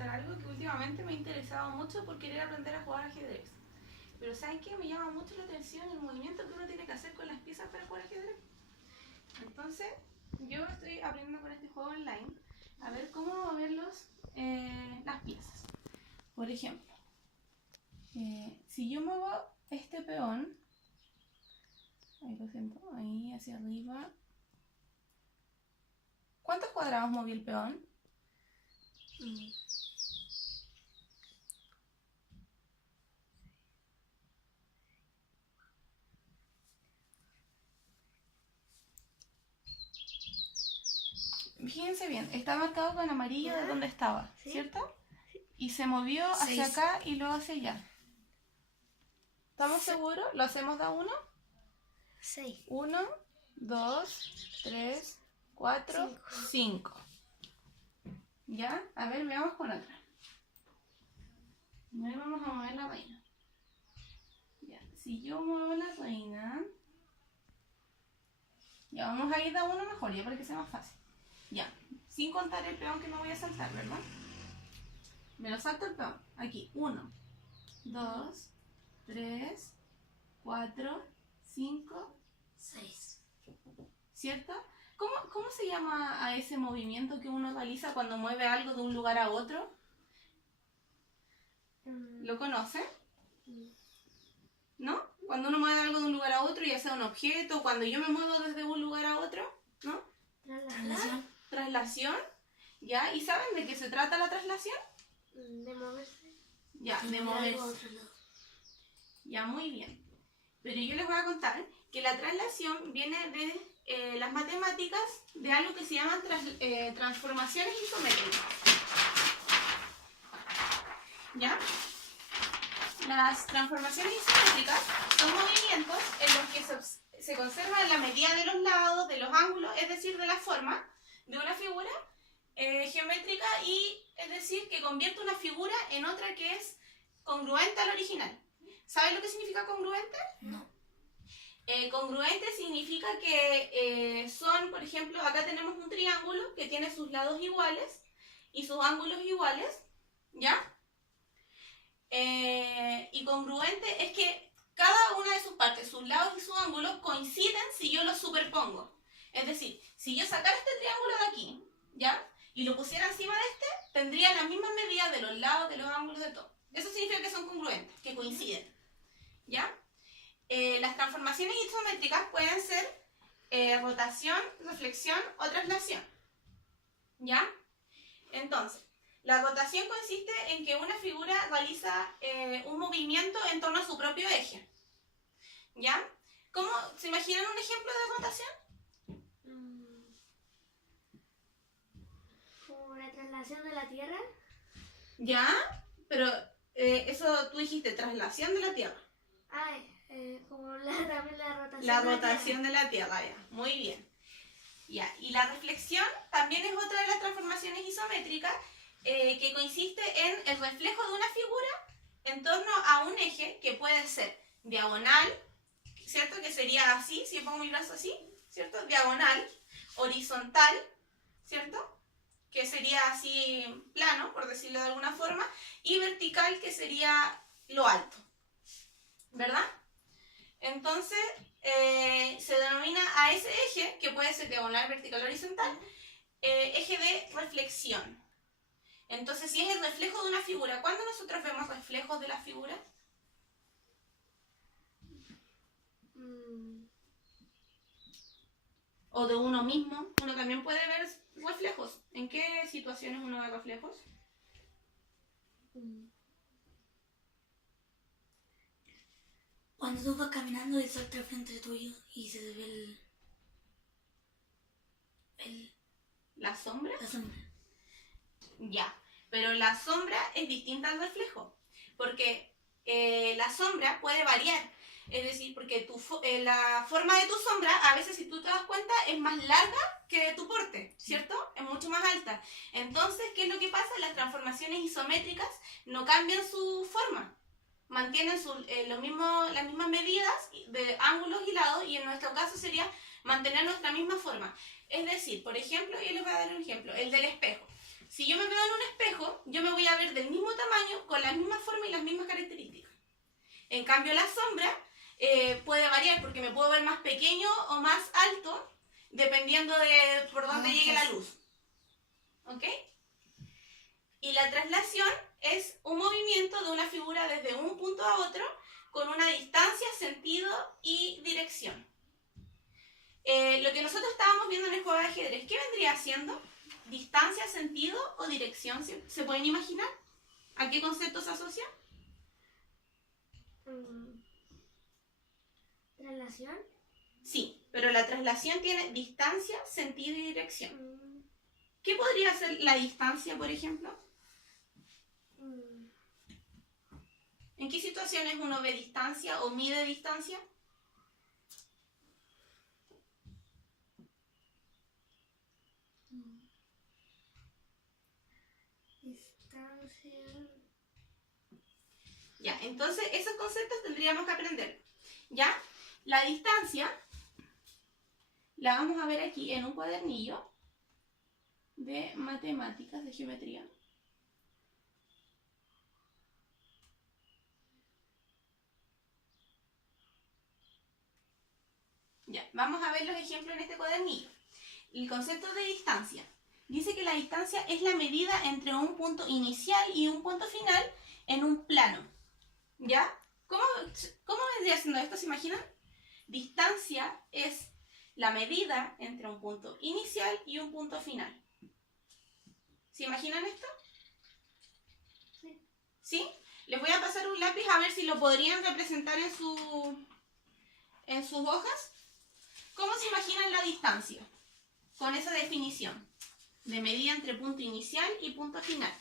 contar algo que últimamente me ha interesado mucho por querer aprender a jugar ajedrez. Pero ¿saben qué? Me llama mucho la atención el movimiento que uno tiene que hacer con las piezas para jugar ajedrez. Entonces, yo estoy aprendiendo con este juego online a ver cómo mover las piezas. Por ejemplo, si yo muevo este peón, ahí lo siento, ahí hacia arriba. ¿Cuántos cuadrados moví el peón? Fíjense bien, está marcado con amarillo de donde estaba, ¿sí? ¿Cierto? Y se movió hacia acá y luego hacia allá. ¿Estamos seguros? ¿Lo hacemos de a uno? 6. 1, 2, 3, 4, 5. ¿Ya? A ver, veamos con otra. Ahí vamos a mover la reina. Ya, si yo muevo la reina, ya vamos a ir de a uno mejor, ya para que sea más fácil. Ya, sin contar el peón que me voy a saltar, ¿verdad? Me lo salto el peón. Aquí, 1, 2, 3, 4, 5, 6. ¿Cierto? ¿Cómo se llama a ese movimiento que uno realiza cuando mueve algo de un lugar a otro? ¿Lo conoce? ¿No? Cuando uno mueve algo de un lugar a otro, ya sea un objeto, cuando yo me muevo desde un lugar a otro, ¿no? Traslación. Traslación, ¿ya? ¿Y saben de qué se trata la traslación? De moverse. Ya, de moverse. Ya, muy bien. Pero yo les voy a contar que la traslación viene de las matemáticas de algo que se llaman transformaciones isométricas. ¿Ya? Las transformaciones isométricas son movimientos en los que se conserva la medida de los lados, de los ángulos, es decir, de la forma de una figura geométrica, y es decir, que convierte una figura en otra que es congruente al original. ¿Saben lo que significa congruente? No. Congruente significa que son, por ejemplo, acá tenemos un triángulo que tiene sus lados iguales y sus ángulos iguales, ¿ya? Y congruente es que cada una de sus partes, sus lados y sus ángulos, coinciden si yo los superpongo. Es decir, si yo sacara este triángulo de aquí, ¿ya? Y lo pusiera encima de este, tendría la misma medida de los lados, de los ángulos, de todo. Eso significa que son congruentes, que coinciden, ¿ya? Las transformaciones isométricas pueden ser rotación, reflexión o traslación, ¿ya? Entonces, la rotación consiste en que una figura realiza un movimiento en torno a su propio eje, ¿ya? ¿Cómo se imaginan un ejemplo de rotación? Como la traslación de la Tierra. ¿Ya? Pero eso tú dijiste, traslación de la Tierra. Como también la rotación. La rotación de la Tierra, ya. Muy bien. Ya. Y la reflexión también es otra de las transformaciones isométricas que consiste en el reflejo de una figura en torno a un eje que puede ser diagonal, ¿cierto? Que sería así, si yo pongo mi brazo así, ¿cierto? Diagonal, horizontal, ¿cierto? Que sería así plano, por decirlo de alguna forma, y vertical, que sería lo alto, ¿verdad? Entonces, se denomina a ese eje, que puede ser diagonal, vertical, horizontal, eje de reflexión. Entonces, si es el reflejo de una figura, ¿cuándo nosotros vemos reflejos de las figuras? O de uno mismo. Uno también puede ver reflejos. ¿En qué situaciones uno ve reflejos? Cuando tú vas caminando y salta al frente tuyo y se te ve ¿La sombra? la sombra. Ya, pero la sombra es distinta al reflejo, porque la sombra puede variar, es decir, porque la forma de tu sombra, a veces, si tú te das cuenta, es más larga que tu porte, ¿cierto? Es mucho más alta. Entonces, ¿qué es lo que pasa? Las transformaciones isométricas no cambian su forma, mantienen las mismas medidas de ángulos y lados, y en nuestro caso sería mantener nuestra misma forma. Es decir, por ejemplo, yo les voy a dar un ejemplo, el del espejo. Si yo me veo en un espejo, yo me voy a ver del mismo tamaño, con la misma forma y las mismas características. En cambio, la sombra puede variar porque me puedo ver más pequeño o más alto, dependiendo de por dónde llegue la luz. ¿Ok? Y la traslación es un movimiento de una figura desde un punto a otro con una distancia, sentido y dirección. Lo que nosotros estábamos viendo en el juego de ajedrez, ¿qué vendría siendo? ¿Distancia, sentido o dirección? ¿Se pueden imaginar? ¿A qué concepto se asocia? ¿Traslación? Sí, pero la traslación tiene distancia, sentido y dirección. ¿Qué podría ser la distancia, por ejemplo? ¿En qué situaciones uno ve distancia o mide distancia? Distancia. Ya, entonces esos conceptos tendríamos que aprender. ¿Ya? La distancia la vamos a ver aquí en un cuadernillo de matemáticas, de geometría. Ya, vamos a ver los ejemplos en este cuadernillo. El concepto de distancia. Dice que la distancia es la medida entre un punto inicial y un punto final en un plano. ¿Ya? ¿Cómo vendría siendo esto? ¿Se imaginan? Distancia es la medida entre un punto inicial y un punto final. ¿Se imaginan esto? Sí. ¿Sí? Les voy a pasar un lápiz a ver si lo podrían representar en sus hojas. ¿Cómo se imaginan la distancia? Con esa definición de medida entre punto inicial y punto final.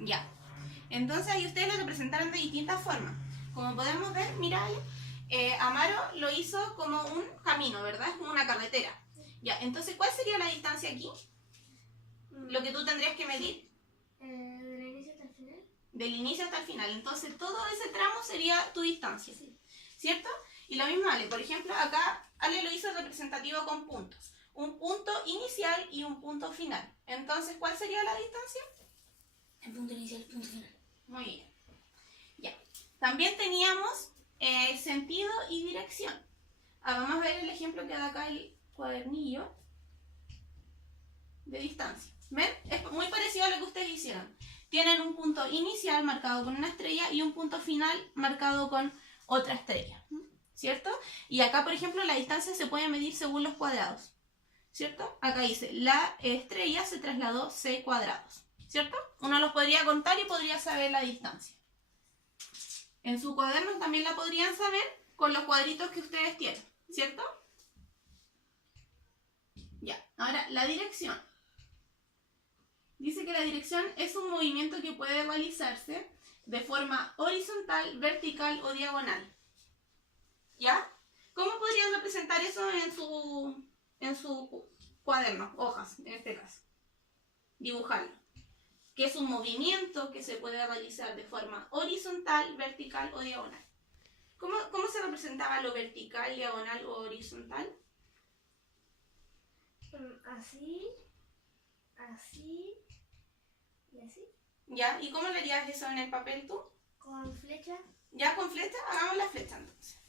Ya. Entonces ahí ustedes lo representaron de distintas formas. Como podemos ver, mira, Amaro lo hizo como un camino, ¿verdad? Es como una carretera. Ya, entonces, ¿cuál sería la distancia aquí? Lo que tú tendrías que medir. ¿Del inicio hasta el final? Del inicio hasta el final. Entonces, todo ese tramo sería tu distancia. Sí. ¿Cierto? Y lo mismo Ale. Por ejemplo, acá Ale lo hizo representativo con puntos. Un punto inicial y un punto final. Entonces, ¿cuál sería la distancia? El punto inicial y el punto final. Muy bien. Ya. También teníamos sentido y dirección. Vamos a ver el ejemplo que da acá el cuadernillo de distancia. ¿Ven? Es muy parecido a lo que ustedes hicieron. Tienen un punto inicial marcado con una estrella y un punto final marcado con otra estrella. ¿Cierto? Y acá, por ejemplo, la distancia se puede medir según los cuadrados. ¿Cierto? Acá dice, la estrella se trasladó c cuadrados. ¿Cierto? Uno los podría contar y podría saber la distancia. En su cuaderno también la podrían saber con los cuadritos que ustedes tienen. ¿Cierto? Ya. Ahora, la dirección. Dice que la dirección es un movimiento que puede realizarse de forma horizontal, vertical o diagonal. ¿Ya? ¿Cómo podrían representar eso en su cuaderno? Hojas, en este caso. Dibujarlo. Que es un movimiento que se puede realizar de forma horizontal, vertical o diagonal. ¿Cómo se representaba lo vertical, diagonal o horizontal? Así, así y así. ¿Ya? ¿Y cómo le harías eso en el papel tú? Con flecha. ¿Ya con flecha? Hagamos la flecha entonces.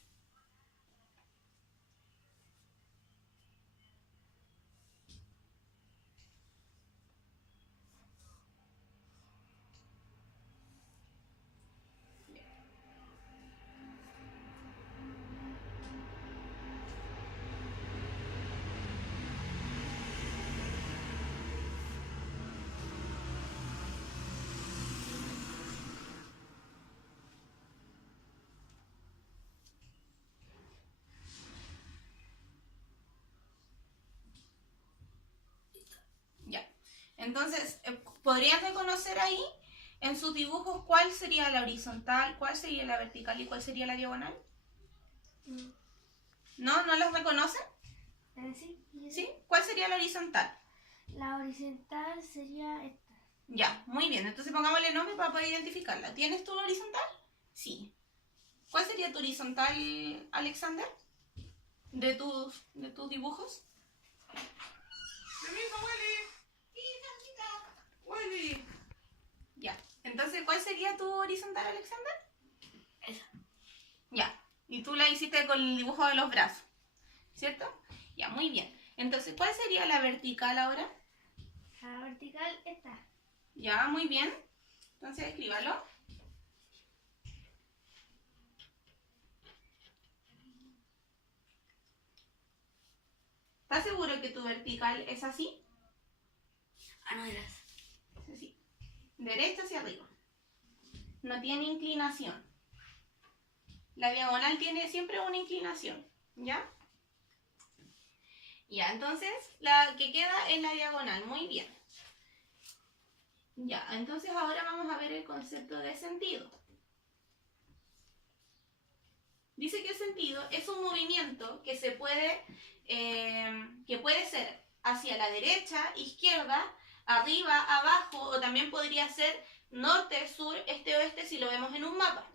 Entonces, ¿podrías reconocer ahí en sus dibujos cuál sería la horizontal, cuál sería la vertical y cuál sería la diagonal? ¿No? ¿No los reconocen? Sí. ¿Sí? ¿Cuál sería la horizontal? La horizontal sería esta. Ya, muy bien. Entonces pongámosle nombre para poder identificarla. ¿Tienes tu horizontal? Sí. ¿Cuál sería tu horizontal, Alexander? ¿De tus dibujos? Permiso, Willy. Ya. Entonces, ¿cuál sería tu horizontal, Alexander? Esa. Ya. Y tú la hiciste con el dibujo de los brazos, ¿cierto? Ya, muy bien. Entonces, ¿cuál sería la vertical ahora? La vertical esta. Ya, muy bien. Entonces, escríbalo. ¿Estás seguro que tu vertical es así? Ah, no, eras. Es así. Derecha hacia arriba. No tiene inclinación. La diagonal tiene siempre una inclinación, ¿ya? Ya, entonces la que queda es la diagonal. Muy bien. Ya, entonces ahora vamos a ver el concepto de sentido. Dice que el sentido es un movimiento que puede ser hacia la derecha, izquierda, arriba, abajo, o también podría ser norte, sur, este, oeste, si lo vemos en un mapa,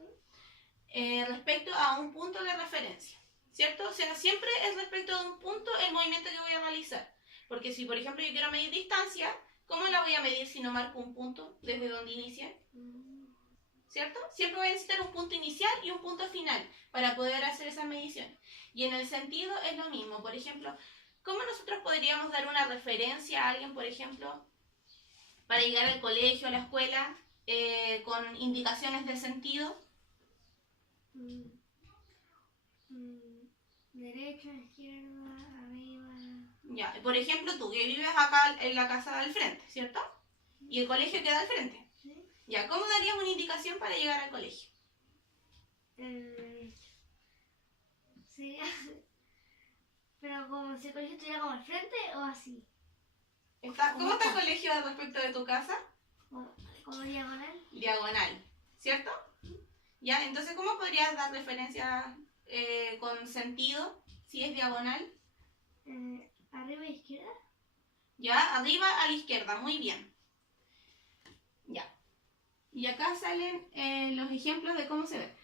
respecto a un punto de referencia, ¿cierto? O sea, siempre es respecto de un punto el movimiento que voy a realizar. Porque si, por ejemplo, yo quiero medir distancia, ¿cómo la voy a medir si no marco un punto desde donde inicia? ¿Cierto? Siempre voy a necesitar un punto inicial y un punto final para poder hacer esas mediciones. Y en el sentido es lo mismo. Por ejemplo, ¿cómo nosotros podríamos dar una referencia a alguien, por ejemplo, para llegar al colegio, a la escuela, con indicaciones de sentido? Derecha, izquierda, arriba. Ya, por ejemplo, tú que vives acá en la casa del frente, ¿cierto? Y el colegio queda al frente. ¿Sí? Ya, ¿cómo darías una indicación para llegar al colegio? Sería. Pero como si el colegio estuviera como al frente o así. ¿Cómo está el colegio respecto de tu casa? Como diagonal. Diagonal, ¿cierto? Ya, entonces, ¿cómo podrías dar referencia con sentido si es diagonal? Arriba e izquierda. Ya, arriba a la izquierda, muy bien. Ya. Y acá salen los ejemplos de cómo se ve.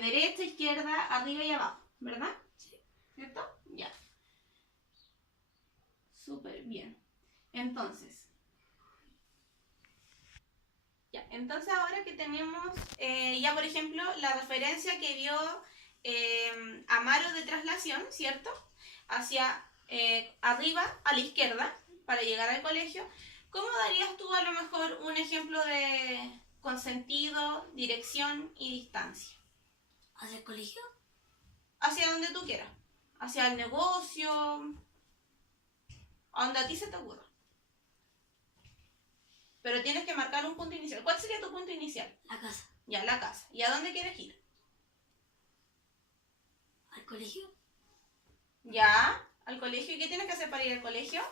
Derecha, izquierda, arriba y abajo, ¿verdad? Sí. ¿Cierto? Ya. Súper bien. Entonces. Ya, entonces ahora que tenemos ya por ejemplo la referencia que dio Amaro de traslación, ¿cierto? Hacia arriba a la izquierda para llegar al colegio. ¿Cómo darías tú a lo mejor un ejemplo de con sentido, dirección y distancia? ¿Hacia el colegio? Hacia donde tú quieras. Hacia el negocio, a donde a ti se te ocurra. Pero tienes que marcar un punto inicial. ¿Cuál sería tu punto inicial? La casa. Ya, la casa. ¿Y a dónde quieres ir? ¿Al colegio? Ya, al colegio. ¿Y qué tienes que hacer para ir al colegio?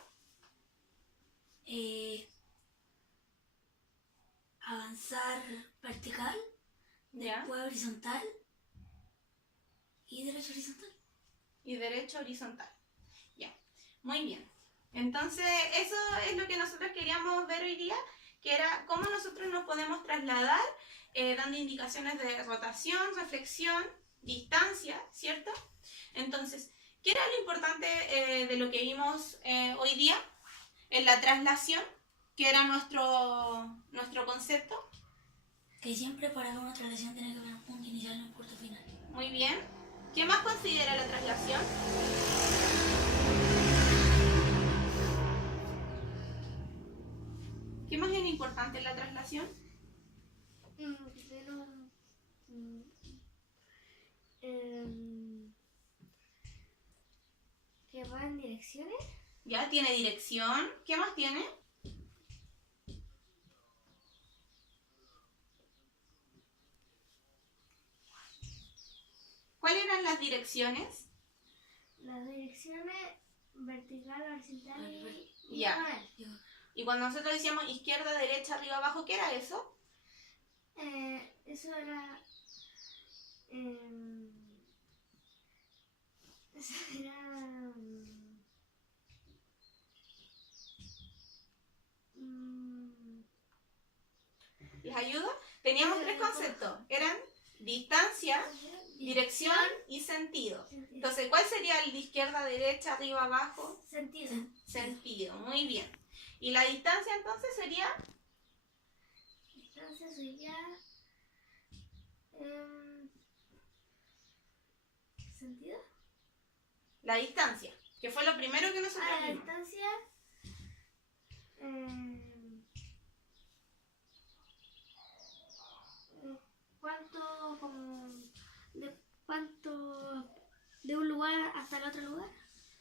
Avanzar vertical, Ya. después horizontal y derecho horizontal. Y derecho horizontal. Ya, muy bien. Entonces, eso es lo que nosotros queríamos ver hoy día, que era cómo nosotros nos podemos trasladar dando indicaciones de rotación, reflexión, distancia, ¿cierto? Entonces, ¿qué era lo importante de lo que vimos hoy día en la traslación? Que era nuestro concepto. Que siempre para una traslación tiene que haber un punto inicial y un punto final. Muy bien. ¿Qué más considera la traslación? ¿Qué más es importante en la traslación? Que va en direcciones. Ya, tiene dirección. ¿Qué más tiene? ¿Cuáles eran las direcciones? Las direcciones vertical, horizontal y Ya. diagonal. ¿Y cuando nosotros decíamos izquierda, derecha, arriba, abajo, ¿qué era eso? Eso era... eso era... ¿Les ayudo? Teníamos tres conceptos. Eran distancia, dirección y sentido. Entonces, ¿cuál sería el de izquierda, derecha, arriba, abajo? Sentido. Sentido, muy bien. ¿Y la distancia entonces sería? Distancia sería... ¿Sentido? La distancia, que fue lo primero que nosotros La vimos. distancia... ¿Cuánto, como... ¿Cuánto de un lugar hasta el otro lugar?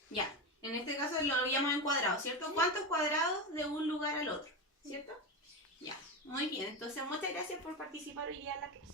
Ya, en este caso lo habíamos encuadrado, ¿cierto? ¿Cuántos cuadrados de un lugar al otro? ¿Cierto? Ya, muy bien. Entonces, muchas gracias por participar hoy día en la clase.